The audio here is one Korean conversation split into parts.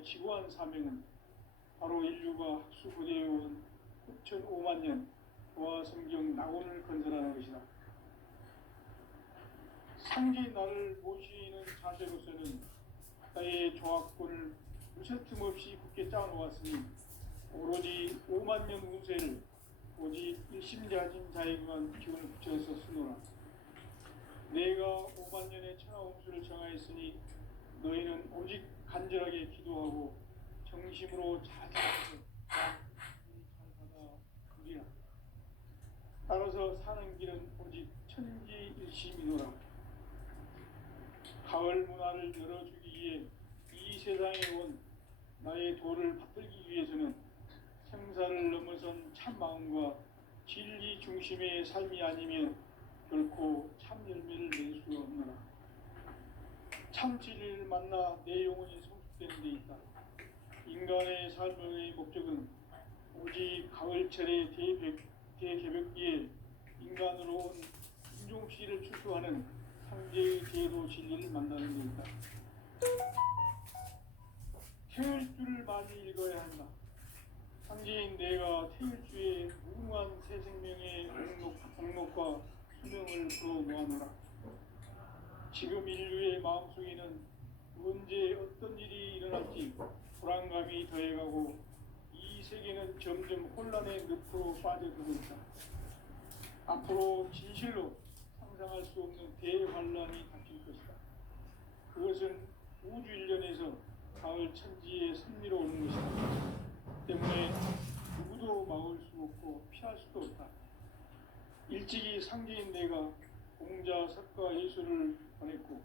너의 지구한 사명은 바로 인류가 학수고대해온 9,5만 년 보아 성경 낙원을 건설하는 것이다. 상기 나를 모시는 자세로서는 나의 조합권을 무쇠틈 없이 굳게 짜놓았으니 오로지 5만 년 운세를 오직 일심자진 자에게만 기운을 붙여서 쓰노라. 내가 5만 년의 천하홍수를 정하였으니 너희는 오직 간절하게 기도하고 정심으로 잘 받아 누리라. 따라서 사는 길은 오직 천지일심이노라. 가을 문화를 열어주기 위해 이 세상에 온 나의 도를 받들기 위해서는 생사를 넘어선 참 마음과 진리 중심의 삶이 아니면 결코 참 열매를 낼 수 없노라. 참 진리를 만나 내 영혼이 성숙되는 데 있다. 인간의 삶의 목적은 오직 가을철의 대개벽기에 인간으로 온 인종씨를 추수하는 상제의 제도 진리를 만나는 데 있다. 태일주를 많이 읽어야 한다. 상제인 내가 태일주의 무궁한 새 생명의 목록과 수명을 풀어놓아노라. 지금 인류의 마음속에는 언제 어떤 일이 일어날지 불안감이 더해가고 이 세계는 점점 혼란의 늪으로 빠져들고 있다. 앞으로 진실로 상상할 수 없는 대환란이 닥칠 것이다. 그것은 우주 일련에서 가을 천지의 섭리로 오는 것이다. 때문에 누구도 막을 수 없고 피할 수도 없다. 일찍이 상제인 내가 공자, 석가, 예수를 보냈고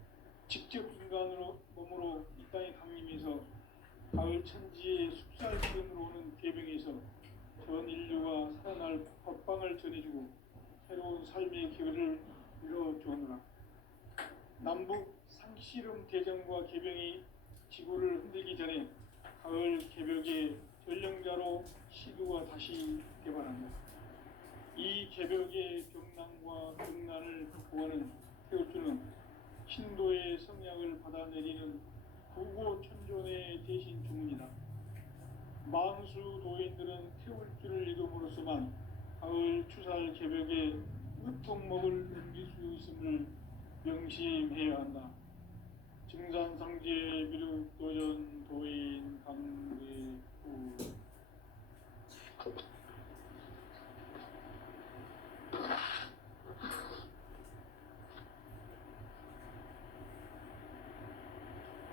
직접 인간으로 몸으로 이 땅에 강림해서 가을 천지의 숲살 기운으로 오는 계병에서 전 인류가 살아날 법방을 전해주고 새로운 삶의 기회를 이뤄주느라. 남북 상씨름 대전과 계병이 지구를 흔들기 전에 가을 개벽의 전령자로 시두가 다시 개발한다. 이 개벽의 경난과 경난을 극복하는 태울주는 신도의 성약을 받아내리는 구고천존의 대신 주문이다. 만수 도인들은 태울주를 읽음으로써만 가을 추살 개벽의 으통목을 넘길 수 있음을 명심해야 한다. 증산상제 미륵도전 도인 강대구.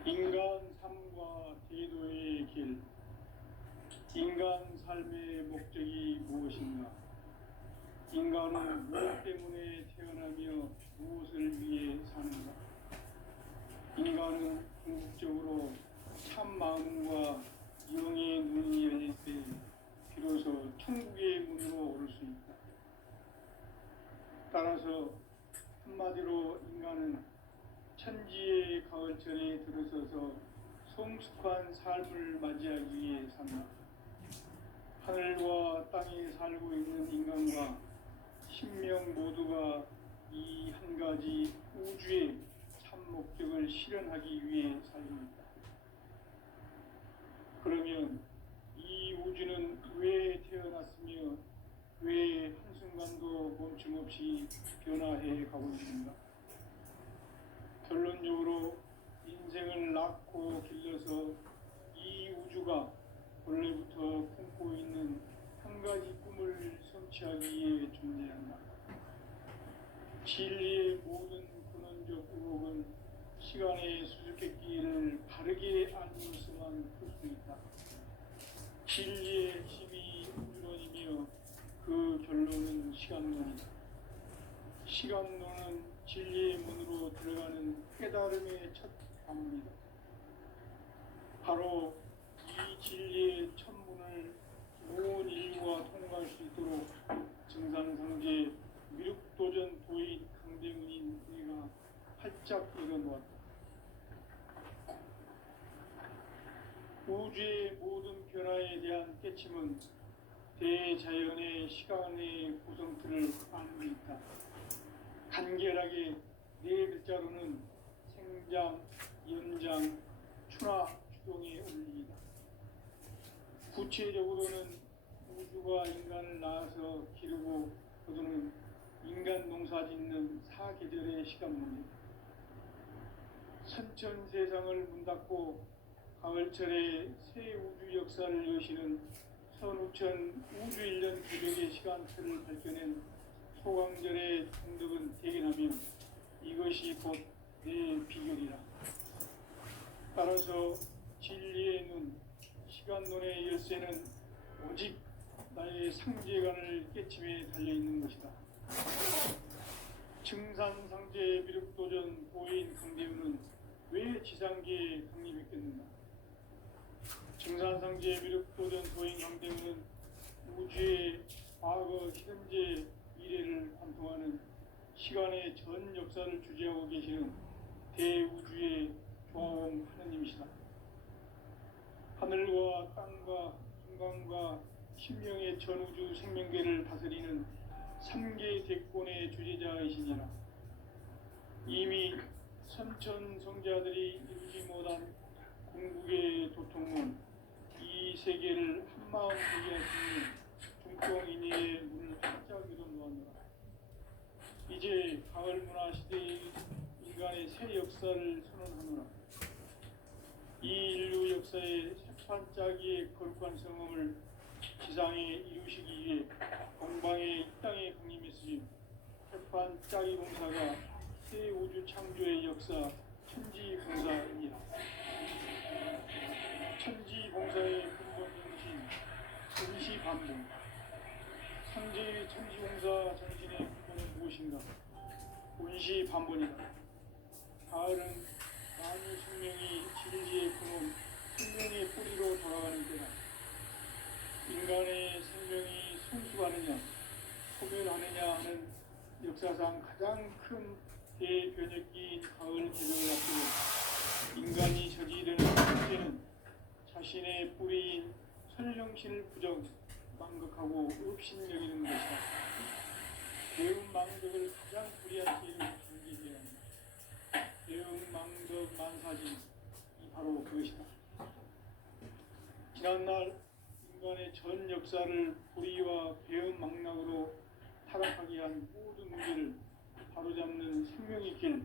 인간 삶과 제도의 길. 인간 삶의 목적이 무엇인가? 인간은 무엇 때문에 태어나며 무엇을 위해 사는가? 인간은 궁극적으로 참 마음과 영의 눈이 열릴 때 비로소 천국의 문으로 오를 수 있다. 따라서 한마디로 인간은 천지의 가을철에 들어서서 성숙한 삶을 맞이하기 위해 산다. 하늘과 땅에 살고 있는 인간과 신명 모두가 이 한 가지 우주의 참 목적을 실현하기 위해 살립니다. 그러면 이 우주는 왜 태어났으며 왜 한순간도 멈춤없이 변화해 가고 있는가? 결론적으로 인생을 낳고 길러서 이 우주가 원래부터 품고 있는 한 가지 꿈을 성취하기 위해 존재한다. 진리의 모든 근원적 의혹은 시간의 수수께끼를 바르게 알므로서만 풀 수 있다. 진리의 핵심이 우주론이며 그 결론은 시간론이다. 시간론은 진리의 문으로 들어가는 깨달음의 첫 관문이다. 바로 이 진리의 첫 문을 온 인류가 통과할 수 있도록 증산상제 미륵도전 도인 강대문인 우리가 활짝 열어놓았다. 우주의 모든 변화에 대한 깨침은 대자연의 시간의 구성틀을 아는 데 있다. 간결하게 네 글자로는 생장, 연장, 추나, 추동의 원리이다. 구체적으로는 우주가 인간을 낳아서 기르고 거두는 인간 농사 짓는 사계절의 시간문입니다. 선천 세상을 문 닫고 가을철에 새 우주 역사를 여시는 선우천 우주일년 기백의 시간표를 밝혀낸 소강절의 통덕은 대견하며 이것이 곧 내 비결이라. 따라서 진리의 눈, 시간론의 열쇠는 오직 나의 상제관을 깨침에 달려있는 것이다. 증산상제 미륵도전 고인 강대우는 왜 지상계에 강림했겠는가? 증산상제 미륵도전 고인 강대우는 우주의 과거, 현재, 미래를 관통하는 시간의 전 역사를 주재하고 계시는 대우주의 조화원 하느님이시다. 하늘과 땅과 인간과 신명의 전우주 생명계를 다스리는 3계 대권의 주재자이시니라. 이미 선천성자들이 이루지 못한 궁극의 도통은 이 세계를 한마음 되게 하시는 중통인의의 문을 활짝 열어 놓았노라. 이제 가을 문화 시대의 인간의 새 역사를 선언하노라. 이 인류 역사의 새판짜기의 거룩한 성험을 지상에 이루시기 위해 동방의 이 땅에 강림했으니 새판짜기 공사가 새 우주 창조의 역사 천지공사입니다. 천지공사의 근본 정신 임시반복. 상제의 천지공사 정신의 근본은 무엇인가? 온시반복이다. 가을은 만유 생명이 진리의 근원, 생명의 뿌리로 돌아가는 때다. 인간의 생명이 성숙하느냐, 소멸하느냐 하는 역사상 가장 큰 대변혁기인 가을 개벽을 앞두고 인간이 저지르는 문제는 자신의 뿌리인 설령신을 부정, 망극하고 업신여기는 것이다. 배은망덕을 가장 불이한 죄를 경계해야 한다. 배은망덕 만사진이 바로 그것이다. 지난날 인간의 전 역사를 불의와 배은망락으로 타락하게 한 모든 문제를 바로잡는 생명의 길,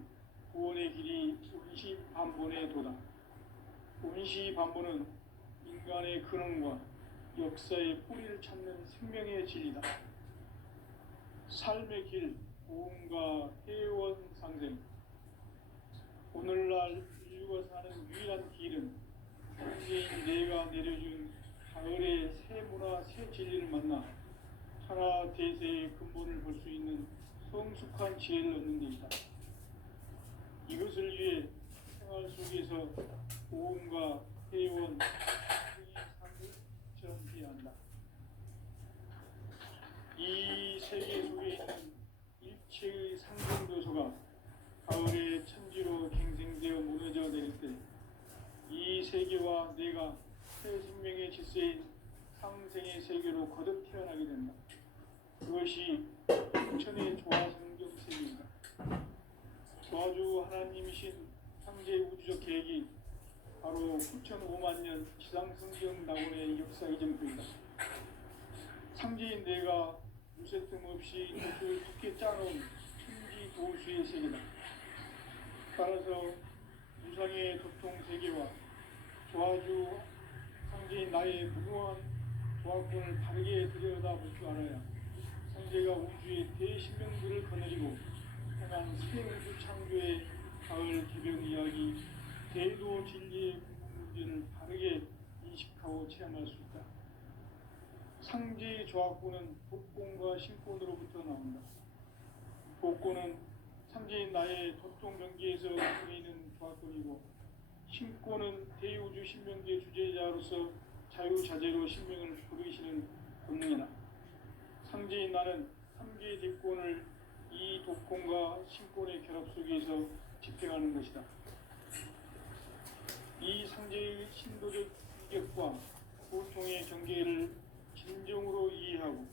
구원의 길이 온시반본의 도다. 온시반본은 인간의 근원과 역사의 뿌리를 찾는 생명의 진리다. 삶의 길, 고음과 회원 상생. 오늘날 인류가 사는 유일한 길은 상제인 내가 내려준 가을의 새 문화, 새 진리를 만나 하나 대세의 근본을 볼 수 있는 성숙한 지혜를 얻는 데 있다. 이것을 위해 생활 속에서 고음과 회원, 상생의 삶을 전해야 한다. 이 세계 속에 있는 일체의 상징도서가 가을의 천지로 갱생되어 무너져 내릴 때 이 세계와 내가 새 생명의 질서인 상생의 세계로 거듭 태어나게 된다. 그것이 천의 조화성경 세계이다. 조화주 하나님이신 상제 우주적 계획이 바로 9,500만 년 지상성경 낙원의 역사 이정표이다. 상제인 내가 무쇠 틈 없이 도수를 깊게 짜놓은 천지 도수의 세계다. 따라서 무상의 도통 세계와 조화주 상제인 나의 무궁한 조화권을 바르게 들여다볼 줄 알아야 상제가 우주의 대신명들을 거느리고 행한 새 우주 창조의 가을 개벽 이야기, 대도 진리의 문제를 바르게 인식하고 체험할 수 있다. 상제의 조화권은 복권과 신권으로부터 나온다. 복권은 상제인 나의 도통 경계에서 보이는 조화권이고, 신권은 대우주 신명계 주제자로서 자유자재로 신명을 부르시는 본능이다. 상제인 나는 3개의 대권을 이 독권과 신권의 결합 속에서 집행하는 것이다. 이 상제의 신도적 인격과 고통의 경계를 진정으로 이해하고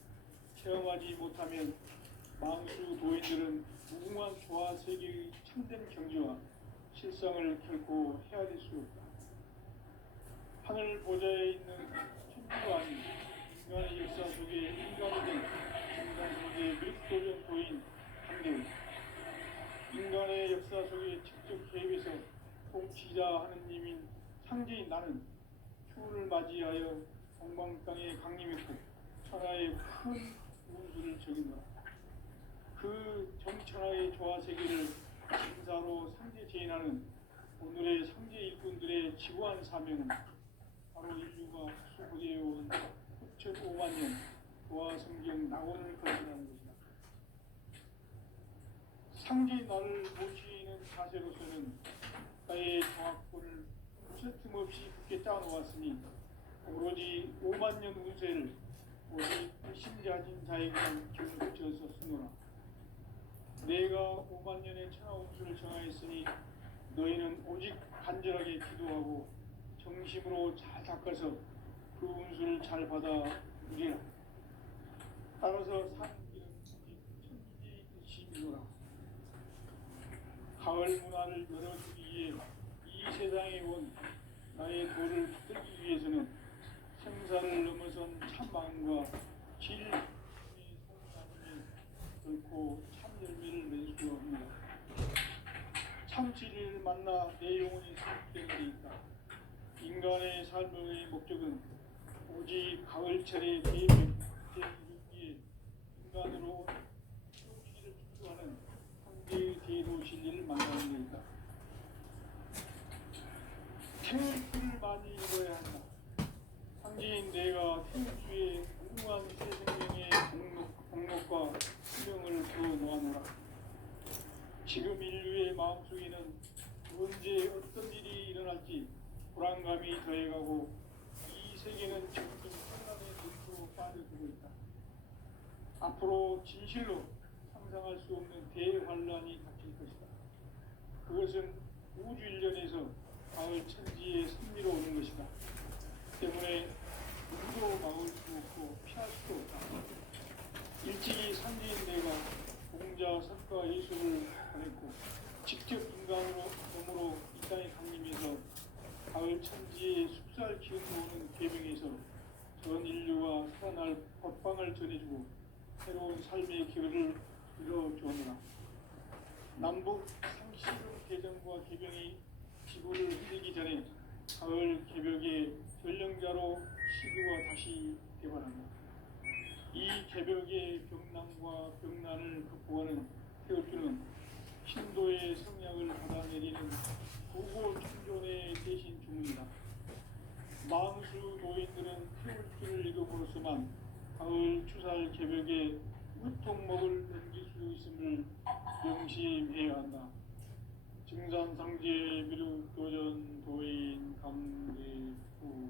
체험하지 못하면 망수 도인들은 무궁한 조화 세계의 참된 경지와 실상을 결코 헤아릴 수 없다. 하늘 보좌에 있는 천지 다름도 아닌 인간의 역사 속에 인간이 된 인간 세계의 밀도전도인 한계우. 인간의 역사 속에 직접 개입해서 통치자 하느님인 상제인 나는 휴를 맞이하여 동방 땅에 강림했고 천하의 큰 운수를 적인다. 그 정천하의 조화 세계를 진사로 상제 제인하는 오늘의 상제 일꾼들의 지구한 사명은 바로 인류가 수고되어온 9,5만 년 도화 성경 낙원을 건설하는 것이다. 상제 나를 모시는 자세로서는 나의 정확권을 무쇠틈없이 굳게 짜놓았으니 오로지 5만 년 운세를 오직 신자진 자에게만 기운을 붙여서 쓰노라. 내가 5만 년의 천하 운수를 정하였으니 너희는 오직 간절하게 기도하고 정심으로 잘 닦아서 그 운수를 잘 받아 누리라. 따라서 사는 길은 오직 천지의 뜻이미노라. 가을 문화를 열어주기 위해 이 세상에 온 나의 도를 붙들기 위해서는 생사를 넘어선 참마음과 진리의 성장이 결코 참열매를 맺을 수 없습니다. 참진리를 만나 내 영혼이 승복되는 데 있다. 인간의 삶의 목적은 오직 가을철의 대륙기에 인간으로 온 태우기를 축소하는 황제의 대도 진리를 만나는 데 있다. 태울주를 많이 읽어야 한다. 황제인 내가 태울주의 무궁한 새 생명의 공목과 수명을 부어 놓아노라. 지금 인류의 마음속에는 언제 어떤 일이 일어날지 불안감이 더해가고 이 세계는 점점 혼란의 늪으로 빠져들고 있다. 앞으로 진실로 상상할 수 없는 대환란이 닥칠 것이다. 그것은 우주 일련에서 가을 천지의 선미로 오는 것이다. 때문에 누구도 막을 수 없고 피할 수도 없다. 일찍이 상제인 내가 공자, 석가, 예수를 보냈고 직접 인간으로 몸으로 이 땅에 강림해서 가을 천지의 숲살 기운도 오는 계명에서 전 인류가 살아날 법방을 전해주고 새로운 삶의 기회를 이뤄주었노라. 남북 상시름 개정과 개병이 지구를 흔들기 전에 가을 개벽의 전령자로 시구가 다시 개발한다. 이 개벽의 병난과 병난을 극복하는 태울주는 신도의 성약을 받아내리는 부고 충존의 대신 주문이다. 망수 노인들은 태울주를 읽어보로서만 가을 추살 개벽의 우통목을 넘길 수 있음을 명심해야 한다. 증산상제 미륵도전 도인 감대후.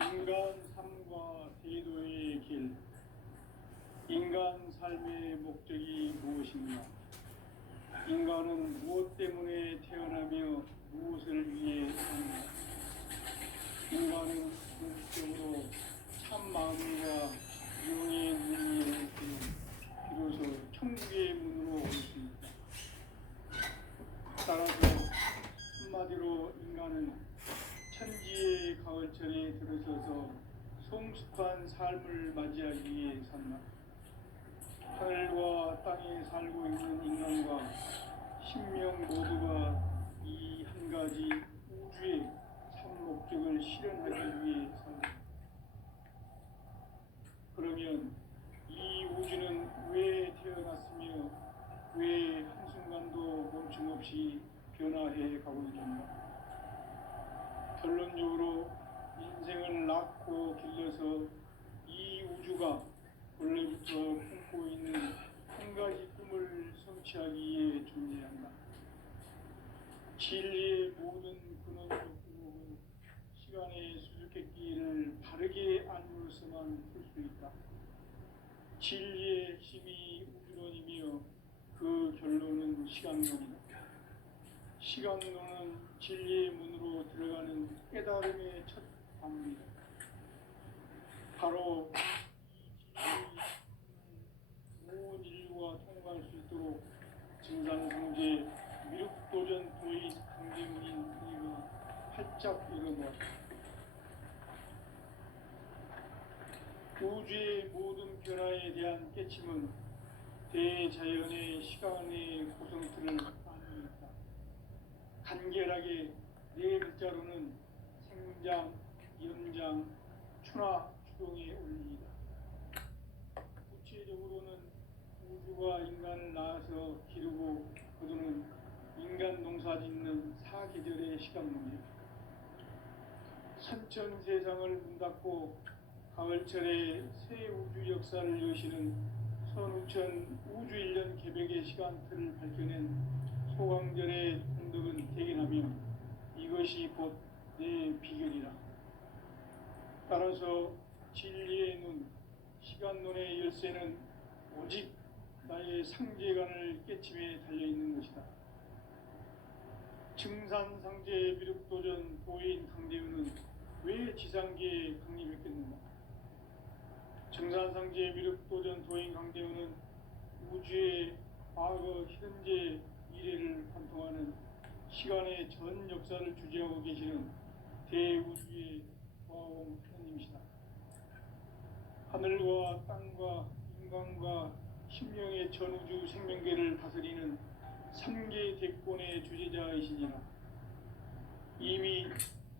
인간 삶과 대도의 길. 인간 삶의 목적이 무엇인가? 인간은 무엇 때문에 태어나며 무엇을 위해 사는가? 인간은 궁극적으로 참 마음과 영의 눈이 열릴 때 비로소 천국의 문으로 올 수 있다. 따라서 한마디로 인간은 천지의 가을철에 들어서서 성숙한 삶을 맞이하기 위해 산다. 하늘과 땅에 살고 있는 인간과 신명 모두가 이 한 가지 우주의 삶 목적을 실현하기 위해 산다. 그러면 이 우주는 왜 태어났으며 왜 한순간도 멈춤없이 변화해 가고 있는가? 결론적으로 인생을 낳고 길러서 이 우주가 원래부터 품고 있는 한 가지 꿈을 성취하기 위해 존재한다. 진리의 모든 근원적 구목은 시간의 수수께끼를 바르게 알므로서만 풀 수 있다. 진리의 힘이 우주론이며 그 결론은 시간론이다. 시간론은 진리의 문으로 들어가는 깨달음의 첫 방문이다. 바로 온 인류가 우주의 모든 변화에 대한 깨침은 대자연의 시간의 구성틀을 나누었다. 간결하게 네 글자로는 생장, 연장, 추나 추동의 원리이다. 구체적으로는 우주가 인간을 낳아서 기르고 거두는 인간 농사 짓는 사계절의 시간론이다. 선천 세상을 문 닫고 가을철에 새 우주 역사를 여시는 선우천 우주 1년 개벽의 시간틀을 밝혀낸 소강절의 공덕은 대견하며 이것이 곧 내 비결이라. 따라서 진리의 눈, 시간론의 열쇠는 오직 나의 상제관을 깨침에 달려있는 것이다. 증산상제 미륵도전 도인 강대우는 왜 지상계에 강림했겠는가? 증산상제 미륵도전 도인 강대우는 우주의 과거, 현재, 미래를 관통하는 시간의 전 역사를 주재하고 계시는 대우주의 화홍 하나님이시다. 하늘과 땅과 인간과 신명의 전우주 생명계를 다스리는 3계 대권의 주제자이시니라. 이미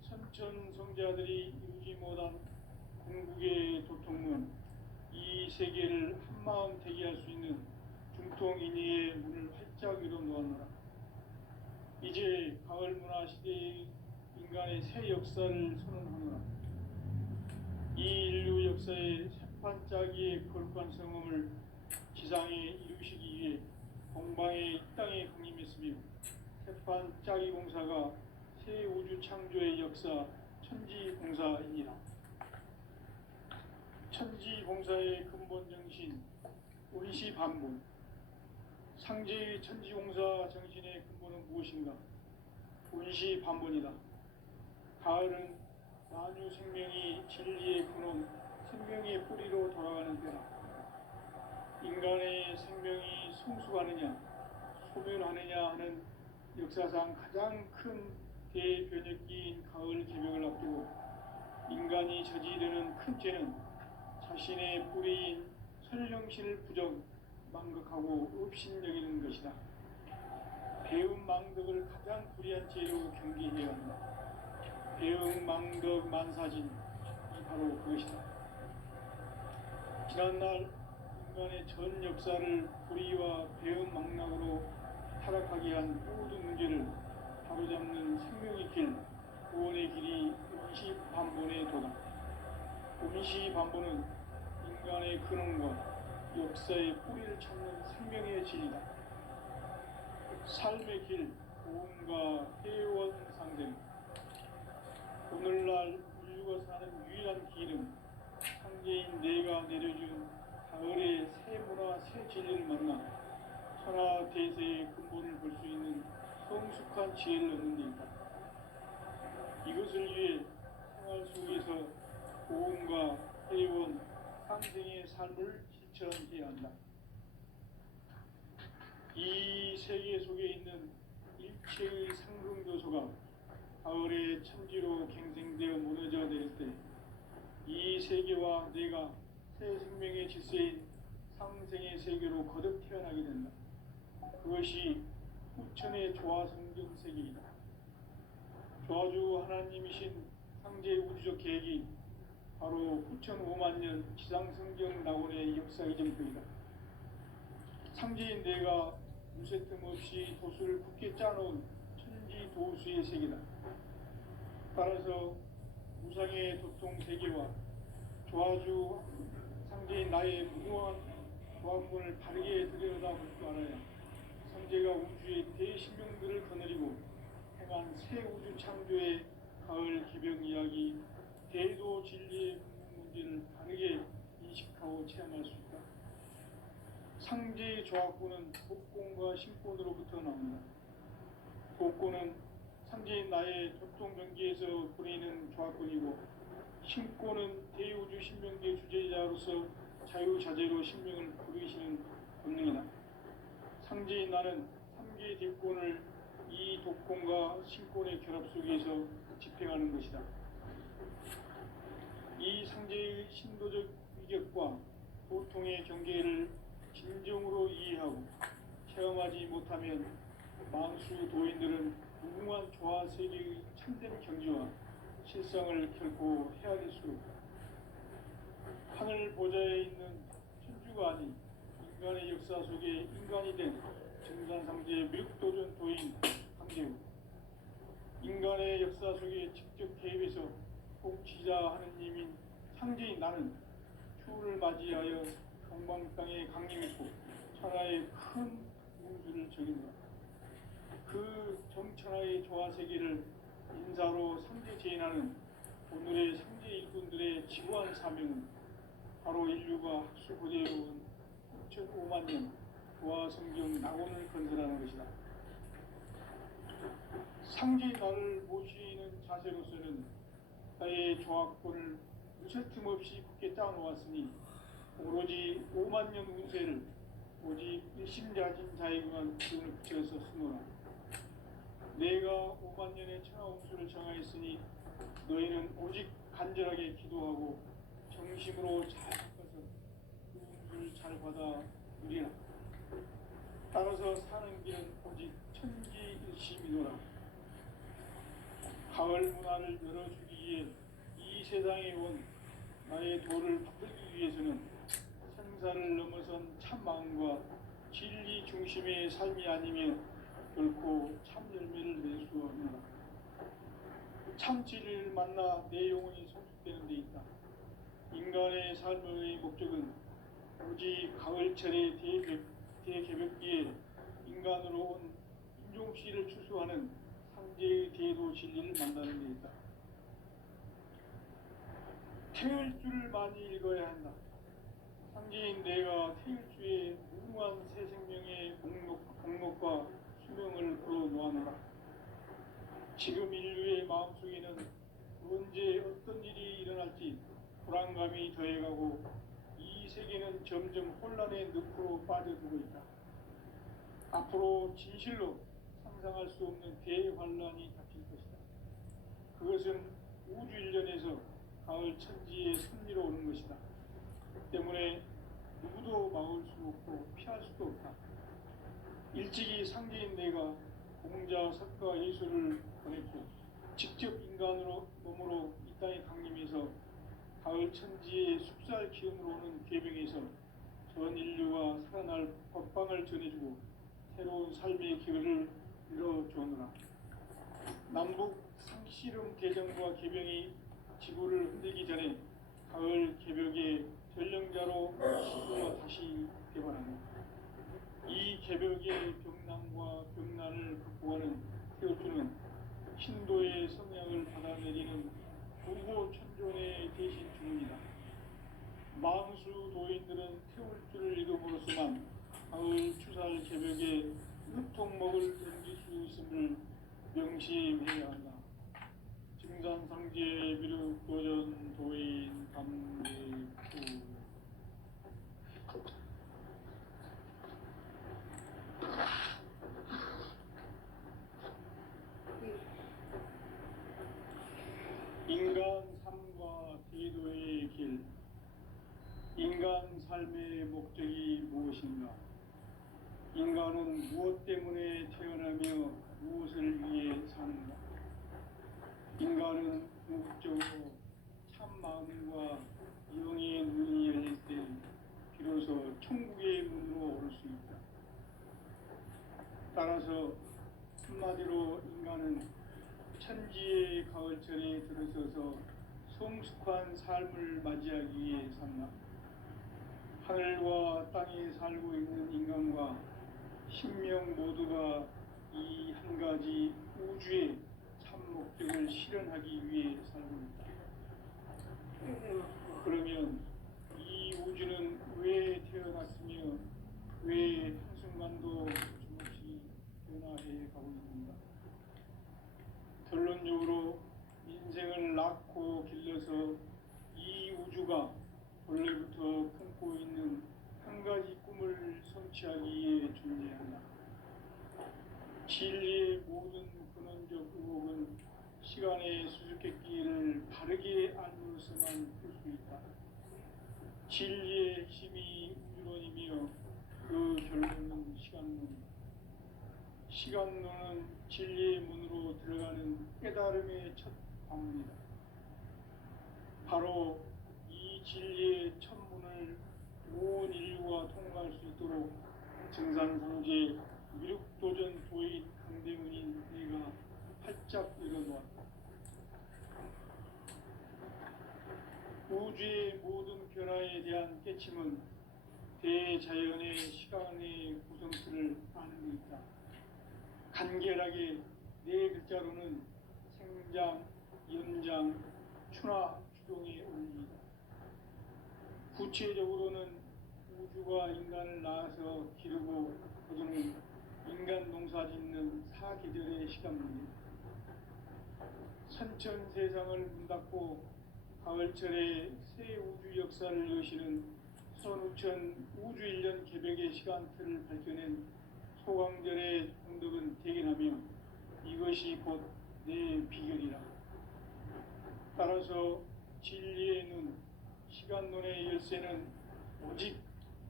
선천성자들이 이루지 못한 궁극의 도통문, 이 세계를 한마음 대기할 수 있는 중통인의의 문을 활짝 열어놓았노라. 이제 가을 문화 시대의 인간의 새 역사를 선언하노라. 이 인류 역사의 새판짜기의 거룩한 성음을 지상에 이루시기 위해 공방의 이 땅에 강림했으며 새판짜기 공사가 새 우주 창조의 역사 천지공사이니라. 천지공사의 근본 정신 원시반본. 상제의 천지공사 정신의 근본은 무엇인가? 원시반본이다. 가을은 만유 생명이 진리의 근원, 생명의 뿌리로 돌아가는 때다. 인간의 생명이 성숙하느냐, 소멸하느냐 하는 역사상 가장 큰 대변혁기인 가을 개벽을 앞두고 인간이 저지르는 큰 죄는 자신의 뿌리인 설령신을 부정, 망극하고 업신여기는 것이다. 배움 망덕을 가장 불의한 죄로 경계해야 한다. 배움 망덕 만사진, 이 바로 그것이다. 지난날 인간의 전 역사를 불의와 배움 망락으로 타락하게 한 모든 문제를 바로잡는 생명의 길, 구원의 길이 원시반본의 도다. 원시반본은 인간의 근원과 역사의 뿌리를 찾는 생명의 진리다. 삶의 길, 고음과 회원 상생. 오늘날 인류가 사는 유일한 길은 상제인 내가 내려준 가을의 새 문화, 새 진리를 만나 천하 대세의 근본을 볼 수 있는 성숙한 지혜를 얻는 데이다. 이것을 위해 생활 속에서 고음과 회원, 상생의 삶을 실천해야 한다. 이 세계 속에 있는 일체의 상승교소가 가을의 천지로 갱생되어 무너져 내릴 때 이 세계와 내가 새 생명의 질서인 상생의 세계로 거듭 태어나게 된다. 그것이 후천의 조화성경 세계이다. 조화주 하나님이신 상제 우주적 계획이 바로 후천 5만 년 지상성경 낙원의 역사 이정표이다. 상제인 내가 무쇠틈 없이 도수를 굳게 짜놓은 천지 도수의 세계다. 따라서 무상의 도통 세계와 조화주 상제인 나의 무궁한 조합문을 바르게 들여다볼 줄 알아야 상제가 우주의 대신명들을 거느리고 행한 새 우주 창조의 가을 개벽 이야기, 대도 진리의 문제를 바르게 인식하고 체험할 수 있다. 상제의 조합구는 복권과 신권으로부터 나온다. 복권은 상제인 나의 도통경계에서 보내는 조합권이고, 신권은 대우주 신명계 주제자로서 자유자재로 신명을 부르시는 권능이다. 상제인 나는 3개 대권을 이 독권과 신권의 결합 속에서 집행하는 것이다. 이 상제의 신도적 인격과 고통의 경계를 진정으로 이해하고 체험하지 못하면 만수 도인들은 무궁한 조화 세계의 참된 경지와 실상을 결코 헤아릴 수 없다. 하늘 보좌에 있는 천주가 아닌 인간의 역사 속에 인간이 된 증산상제의 미륵도전 도인 강재우, 인간의 역사 속에 직접 개입해서 복지자 하느님인 상제인 나는 추후를 맞이하여 동방땅에 강림했고 천하의 큰 문수를 적인다. 그 정천하의 조화세계를 인사로 상제재인하는 오늘의 상제 일꾼들의 지구한 사명은 바로 인류가 학수고대해온 6,500만 년 조화성경 낙원을 건설하는 것이다. 상제 나를 모시는 자세로서는 나의 조화권을 무쇠틈 없이 굳게 짜놓았으니 오로지 5만 년 운세를 오직 일심자진 자에게만 기운을 붙여서 쓰노라. 내가 5만 년의 천하운수를 정하였으니 너희는 오직 간절하게 기도하고 정심으로 잘 바꿔서 그 운수를 잘 받아 누리라. 따라서 사는 길은 오직 천지일심이노라. 가을 문화를 열어주기 위해 이 세상에 온 나의 도를 받들기 위해서는 생사를 넘어선 참 마음과 진리 중심의 삶이 아니면 결코 참 열매를 낼 수 없노라. 참 진리를 만나 내 영혼이 성숙되는 데 있다. 인간의 삶의 목적은 오직 가을철의 대개벽기에 인간으로 온 인종씨를 추수하는 상제의 대도 진리를 만나는 데 있다. 태일주를 많이 읽어야 한다. 상제인 내가 태일주의 무궁한 새 생명의 공록과 수명을 걸어놓아노라. 지금 인류의 마음속에는 언제 어떤 일이 일어날지 불안감이 더해가고 이 세계는 점점 혼란의 늪으로 빠져들고 있다. 앞으로 진실로 상상할 수 없는 대환란이 닥칠 것이다. 그것은 우주 일련에서 가을 천지의 섭리로 오는 것이다. 때문에 누구도 막을 수 없고 피할 수도 없다. 일찍이 상제인 내가 공자, 석가, 예수를 보냈고 직접 인간으로 몸으로 이 땅에 강림해서 가을 천지의 숲살 기운으로 오는 계병에서 전 인류가 살아날 법방을 전해주고 새로운 삶의 기회를 열어주느라. 남북 상씨름 대전과 계병이 지구를 흔들기 전에 가을 개벽의 전령자로 시구가 다시 개발한다. 이 개벽의 병난과 병난을 극복하는 태울주는 신도의 성향을 받아내리는 부고 천존의 대신 주문이다. 망수 도인들은 태울주를 읽음으로써만 가을 추살 개벽의 흡통목을 넘길 수 있음을 명심해야 한다. 증산상제 미륵도전 도인 감대구. 인간 삶과 대도의 길. 인간 삶의 목적이 무엇인가? 인간은 무엇 때문에 태어나며 무엇을 위해 사는가? 인간은 궁극적으로 참 마음과 영의 눈이 열릴 때 비로소 천국의 문으로 오를 수 있다. 따라서 한마디로 인간은 천지의 가을철에 들어서서 성숙한 삶을 맞이하기 위해 산다. 하늘과 땅에 살고 있는 인간과 신명 모두가 이 한 가지 우주의 참 목적을 실현하기 위해 살고 있다. 그러면 이 우주는 왜 태어났으며 왜 한순간도 조금씩 변화해 가고 있는가? 결론적으로 인생을 낳고 길러서 이 우주가 본래부터 품고 있는 한 가지 꿈을 성취하기 위해 존재한다. 진리의 모든 근원적 의혹은 시간의 수수께끼를 바르게 알므로서만 풀 수 있다. 진리의 핵심이 우주론이며 그 결론은 시간론입니다. 시간론은 진리의 문으로 들어가는 깨달음의 첫 관문이다. 바로 이 진리의 첫 문을 온 인류가 통과할 수 있도록 증산상제 미륵도전 도인 강대문인 내가 활짝 열어놓았다. 우주의 모든 변화에 대한 깨침은 대자연의 시간의 구성틀을 아는 데 있다. 간결하게 네 글자로는 생장, 연장, 추나 추동의 원리이다. 구체적으로는 우주가 인간을 낳아서 기르고 거두는 인간 농사 짓는 사계절의 시간입니다. 선천 세상을 문 닫고 가을철에 새 우주 역사를 여시는 선우천 우주 1년 개벽의 시간틀을 밝혀낸 소강절의 공덕은 대견하며 이것이 곧 내 비결이라. 따라서 진리의 눈, 시간론의 열쇠는 오직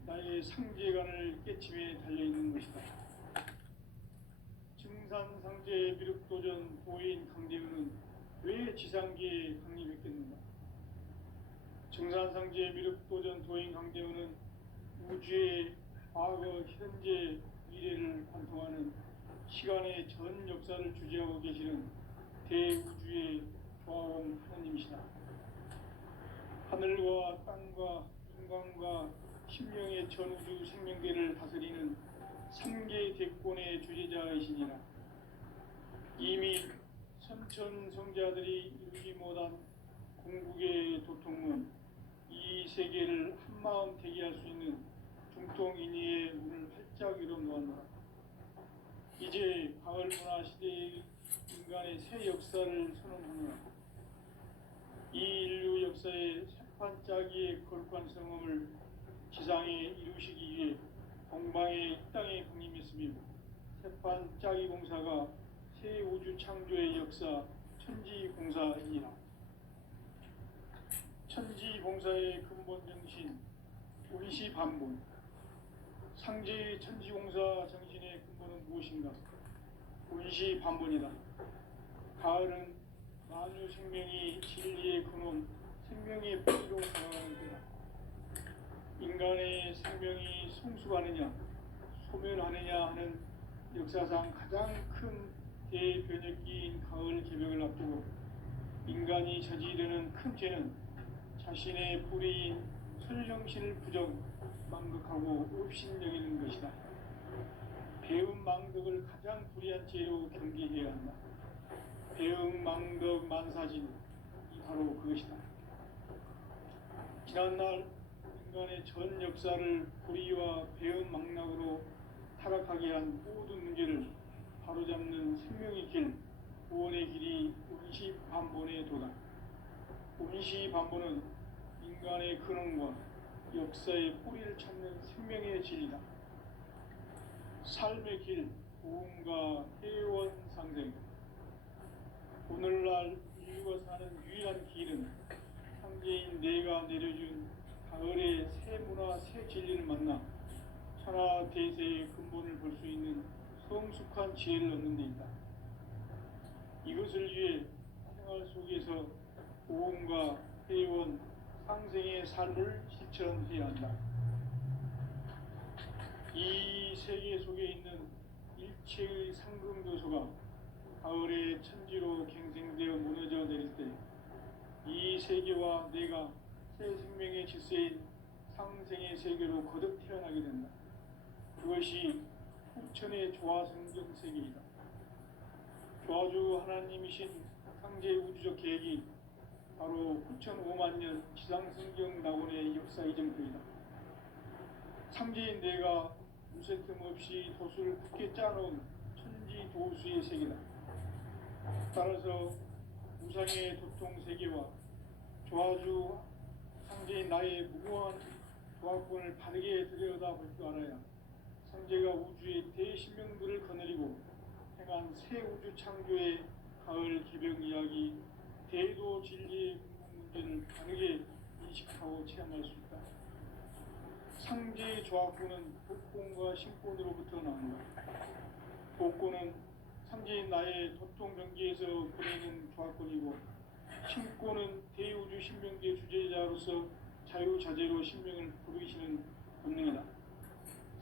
나의 상제관을 깨침에 달려있는 것이다. 증산상제 미륵도전 도인 강대은은 왜 지상계에 강림했겠는가? 증산상제 미륵도전 도인 강대은은 우주의 과거, 현재, 미래를 관통하는 시간의 전 역사를 주재하고 계시는 대우주의 조화원 하나님이시다. 하늘과 땅과 인간과 신명의 전우주 생명계를 다스리는 3개 대권의 주재자이시니라. 이미 선천 성자들이 이루지 못한 궁극의 도통문, 이 세계를 한마음 대기할 수 있는 중통인의의 문을 활짝 열어놓았노라. 이제 가을 문화 시대의 인간의 새 역사를 선언하노라. 이 인류 역사의 새판짜기의 거룩한 성험을 지상에 이루시기 위해 동방의 이 땅에 강림했으며 새판짜기 공사가 새 우주 창조의 역사 천지봉사이니라. 천지봉사의 근본 정신 운시반본. 상제의 천지공사 정신의 근본은 무엇인가? 운시반본이다. 가을은 만유 생명이 진리의 근원, 생명의 뿌리로 살아가는 때다. 인간의 생명이 성숙하느냐, 소멸하느냐 하는 역사상 가장 큰 대변혁기인 가을 개벽을 앞두고 인간이 저지르는 큰 죄는 자신의 뿌리인 설령신을 부정, 망극하고 업신여기는 것이다. 배움 망덕을 가장 불의한 죄로 경계해야 한다. 배움 망덕 만사진, 이 바로 그것이다. 지난날 인간의 전 역사를 불의와 배움 망락으로 타락하게 한 모든 문제를 바로잡는 생명의 길, 구원의 길이 운시반본에 도다. 운시반본은 인간의 근원과 역사의 뿌리를 찾는 생명의 진리다. 삶의 길, 고음과 회원 상생. 오늘날 인류가 사는 유일한 길은 상제인 내가 내려준 가을의 새 문화, 새 진리를 만나 천하 대세의 근본을 볼 수 있는 성숙한 지혜를 얻는 데 있다. 이것을 위해 생활 속에서 고음과 회원, 상생의 삶을 실천해야 한다. 이 세계 속에 있는 일체의 상금교소가 가을의 천지로 갱생되어 무너져 내릴 때 이 세계와 내가 새 생명의 질서인 상생의 세계로 거듭 태어나게 된다. 그것이 후천의 조화성경 세계이다. 조화주 하나님이신 상제 우주적 계획이 바로 9,500,000년 지상성경 낙원의 역사 이전편이다. 상제인 내가 무쇠 틈 없이 도수를 굳게 짜놓은 천지 도수의 세계다. 따라서 우상의 도통 세계와 조화주 상제인 나의 무궁한 조화권을 바르게 들여다볼 줄 알아야 상제가 우주의 대신명들을 거느리고 행한 새 우주 창조의 가을 개벽 이야기, 대도 진리의 문제를 바르게 인식하고 체험할 수 있다. 상제의 조합구는 복권과 신권으로부터 나온다. 복권은 상제인 나의 도통 경계에서 보내는 조합권이고, 신권은 대우주 신명기의 주제자로서 자유자재로 신명을 부르시는 권능이다.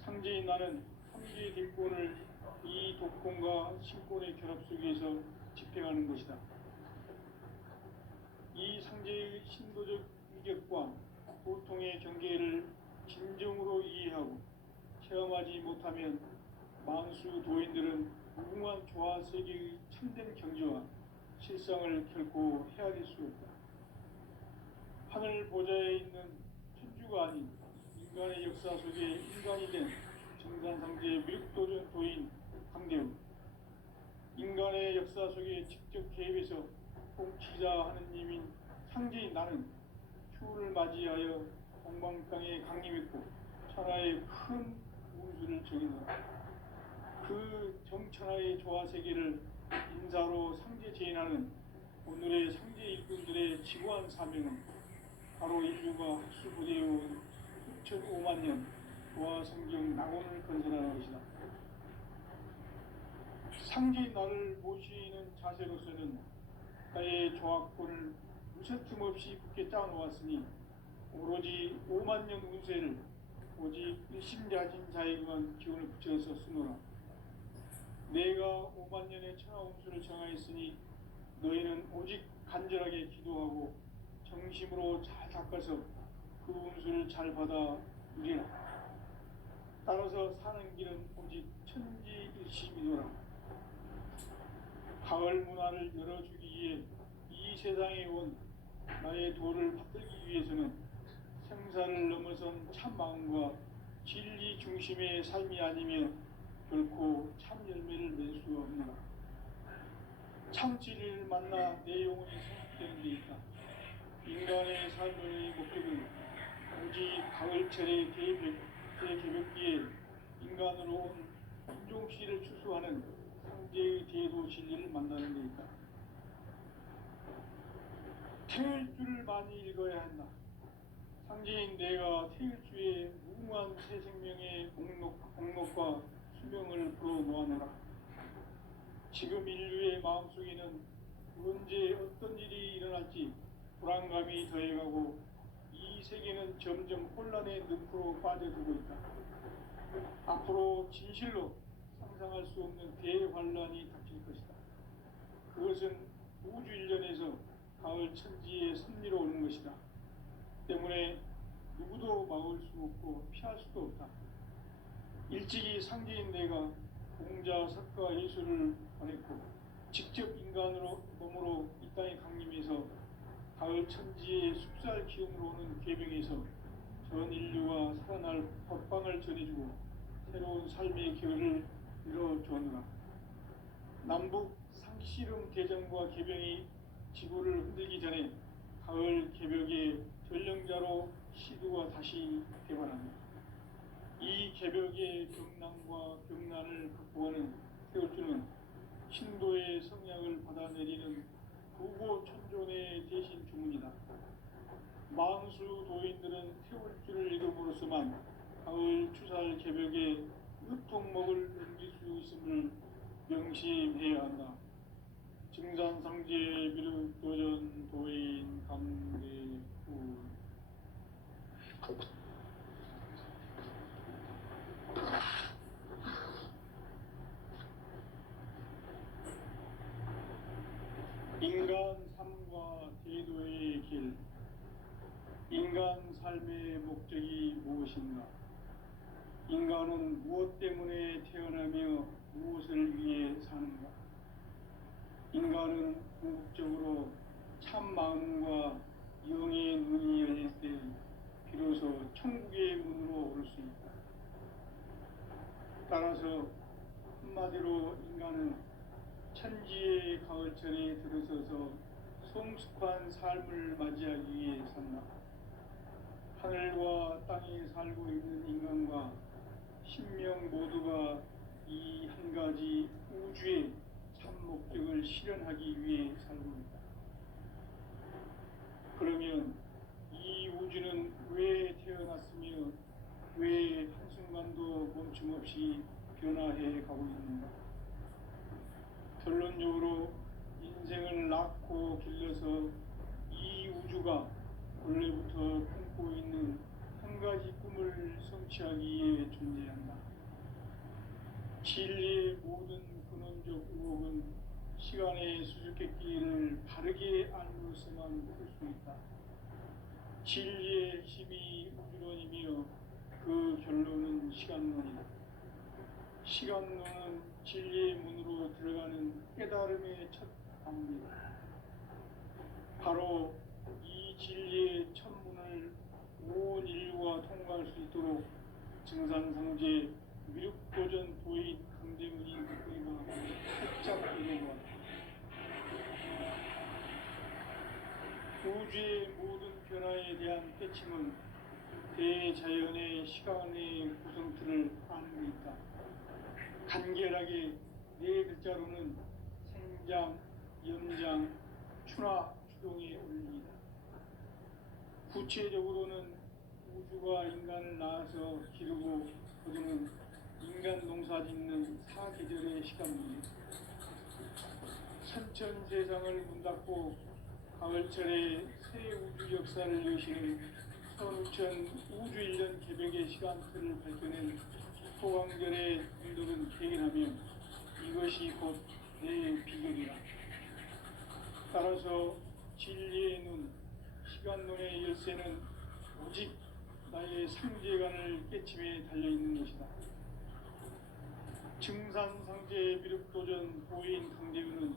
상제인 나는 삼재의 딜권을 이 독권과 신권의 결합 속에서 집행하는 것이다. 이 상제의 신도적 위격과 보통의 경계를 진정으로 이해하고 체험하지 못하면 만수 도인들은 무궁한 조화 세계의 참된 경지와 실상을 결코 헤아릴 수 없다. 하늘 보좌에 있는 천주가 아닌 인간의 역사 속에 인간이 된 정산상제의 미륵도전 도인 강대우, 인간의 역사 속에 직접 개입해서 통치자 하느님인 상제인 나는 휴를 맞이하여 동방땅에 강림했고 천하의 큰 운수를 정의한다. 그 정천하의 조화세계를 인사로 상제 제인하는 오늘의 상제 일꾼들의 지구한 사명은 바로 인류가 학수부대해온 6,500만 년 조화성경 낙원을 건설하는 것이다. 상제인 나를 모시는 자세로서는 나의 조합권을 무쇠틈 없이 굳게 짜놓았으니 오로지 5만 년 운세를 오직 일심자진 자에게만 기운을 붙여서 쓰노라. 내가 5만 년의 천하 운수를 정하였으니 너희는 오직 간절하게 기도하고 정심으로 잘 닦아서 그 운수를 잘 받아 누리라. 따라서 사는 길은 오직 천지일심이노라. 가을 문화를 열어주기 위해 이 세상에 온 나의 도를 받들기 위해서는 생사를 넘어선 참 마음과 진리 중심의 삶이 아니면 결코 참 열매를 낼 수 없노라. 참 진리를 만나 내 영혼이 성숙되는 데 있다. 인간의 삶의 목적은 오직 가을철의 대개벽기에 인간으로 온 인종씨를 추수하는 상제의 대도 진리를 만나는 데 있다. 태일주를 많이 읽어야 한다. 상제인 내가 태일주의 무궁한 새 생명의 공록과 수명을 불어놓아노라. 지금 인류의 마음속에는 언제 어떤 일이 일어날지 불안감이 더해가고 이 세계는 점점 혼란의 늪으로 빠져들고 있다. 앞으로 진실로 상상할 수 없는 대환란이 닥칠 것이다. 그것은 우주 일련에서 가을 천지의 섭리로 오는 것이다. 때문에 누구도 막을 수 없고 피할 수도 없다. 일찍이 상제인 내가 공자, 석가, 예수를 보냈고 직접 인간으로 몸으로 이 땅에 강림해서 가을 천지의 숲살 기운으로 오는 궤병에서 전 인류가 살아날 법방을 전해주고 새로운 삶의 결을 이뤄주었노라. 남북 상씨름 대전과 개병이 지구를 흔들기 전에 가을 개벽의 전령자로 시두가 다시 개발한다. 이 개벽의 경난과 경난을 극복하는 태울주는 신도의 성량을 받아내리는 구고천존의 대신 주문이다. 만수 도인들은 태울주를 읽음으로써만 가을 추살 개벽의 으통목을 넘길 수 있음을 명심해야 한다. 증산상제 미륵도전 도인 강대우. 인간 삶과 제도의 길. 인간 삶의 목적이 무엇인가? 인간은 무엇 때문에 태어나며 무엇을 위해 사는가? 인간은 궁극적으로 참 마음과 영의 눈이 열릴 때 비로소 천국의 문으로 올 수 있다. 따라서 한마디로 인간은 천지의 가을철에 들어서서 성숙한 삶을 맞이하기 위해 산다. 하늘과 땅에 살고 있는 인간과 신명 모두가 이 한 가지 우주의 참 목적을 실현하기 위해 살고 있다. 그러면 이 우주는 왜 태어났으며 왜 한순간도 멈춤없이 변화해 가고 있는가? 결론적으로 인생을 낳고 길러서 이 우주가 원래부터 꿈꾸고 있는 한 가지 꿈을 성취하기 위해 존재한다. 진리의 모든 근원적 의혹은 시간의 수수께끼를 바르게 알므로서만 풀 수 있다. 진리의 핵심이 우주론이며 그 결론은 시간론이다. 시간론은 진리의 문으로 들어가는 깨달음의 첫 단계다. 바로 이 진리의 첫 문을 온 인류가 통과할 수 있도록 증산상제 미륵도전 도인 강제문인 우리가 살짝 이루어왔다. 우주의 모든 변화에 대한 깨침은 대자연의 시간의 구성틀을 아는 데 있다. 간결하게 네 글자로는 생장, 연장, 추나 추동의 원리이다. 구체적으로는 우주가 인간을 낳아서 기르고 거두는 인간 농사짓는 사계절의 시간입니다. 천천 세상을 문 닫고 가을철에 새 우주 역사를 여시는 선우천 우주 1년 개백의 시간틀을 밝혀낸 소강절의 눈들은 대견하며 이것이 곧 내 비결이라. 따라서 진리의 눈, 시간론의 열쇠는 오직 나의 상제관을 깨침에 달려있는 것이다. 증산상제 미륵도전 보인 강대우는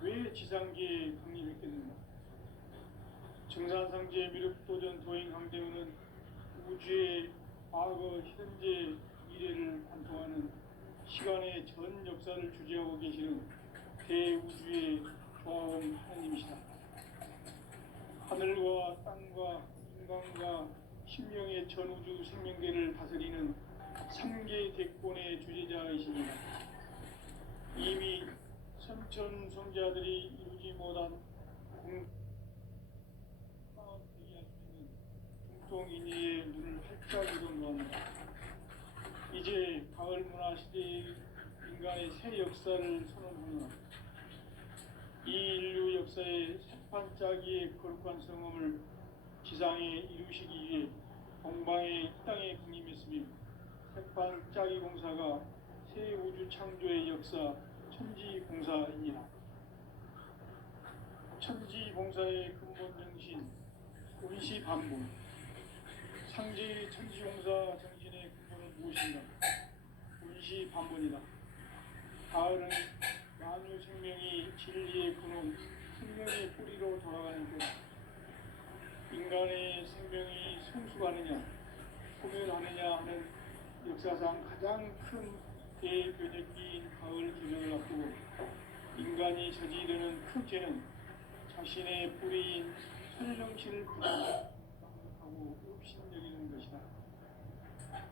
왜 지상계에 강림했겠는가? 증산상제 미륵도전 도인 강대우는 우주의 과거, 현재, 미래를 관통하는 시간의 전 역사를 주재하고 계시는 대우주의 조화원 하나님이시다. 하늘과 땅과 인간과 신명의 전우주 생명계를 다스리는 3개 대권의 주재자이십니다. 이미 선천 성자들이 이루지 못한 대기할 수 있는 중동인의의 문을 활짝 열어놓았다. 이제 가을 문화 시대의 인간의 새 역사를 선언하며 이 인류 역사의 새판짜기의 거룩한 성험을 지상에 이루시기 위해 동방의 땅에 군림했으며 새판짜기 공사가 새 우주 창조의 역사 천지공사입니다. 천지공사의 근본 정신 운시반복. 상제의 천지공사 정신의 근본은 무엇인가? 운시반복이다. 가을은 만유 생명이 진리의 근원, 생명의 뿌리로 돌아가는 것. 인간의 생명이 성숙하느냐, 소멸하느냐 하는 역사상 가장 큰 대변혁기인 가을 개명을 앞두고 인간이 저지르는 큰 죄는 자신의 뿌리인 설령실을 부정하고 업신여기는 것이다.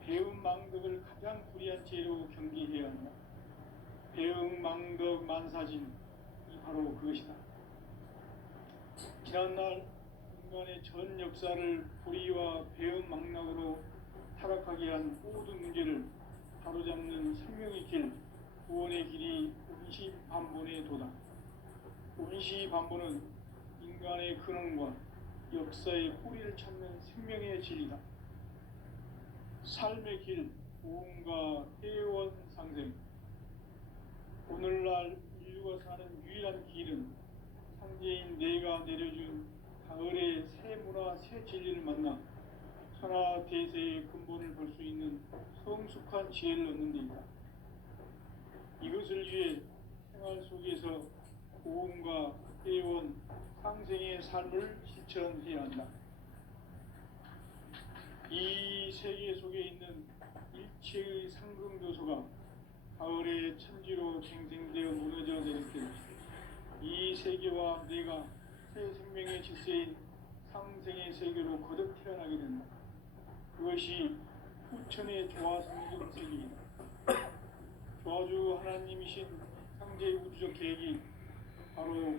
배은망덕을 가장 불의한 죄로 경계해야 한다. 배은망덕 만사진이 바로 그것이다. 지난날 인간의 전 역사를 불의와 배은망락으로 타락하게 한 모든 문제를 바로잡는 생명의 길, 구원의 길이 운시반본의 도다. 운시반본은 인간의 근원과 역사의 뿌리를 찾는 생명의 진리다. 삶의 길, 보험과 회원 상생. 오늘날 인류가 사는 유일한 길은 상제인 내가 내려준 가을의 새 문화, 새 진리를 만나 천하 대세의 근본을 볼 수 있는 성숙한 지혜를 얻는 데이다. 이것을 위해 생활 속에서 보험과 회원, 상생의 삶을 실천해야 한다. 이 세계 속에 있는 일체의 상승조소가 가을의 천지로 갱생되어 무너져 내릴 때 이 세계와 내가 새 생명의 질서인 상생의 세계로 거듭 태어나게 된다. 그것이 후천의 조화성중 세계이다. 조화주 하나님이신 상제의 우주적 계획이 바로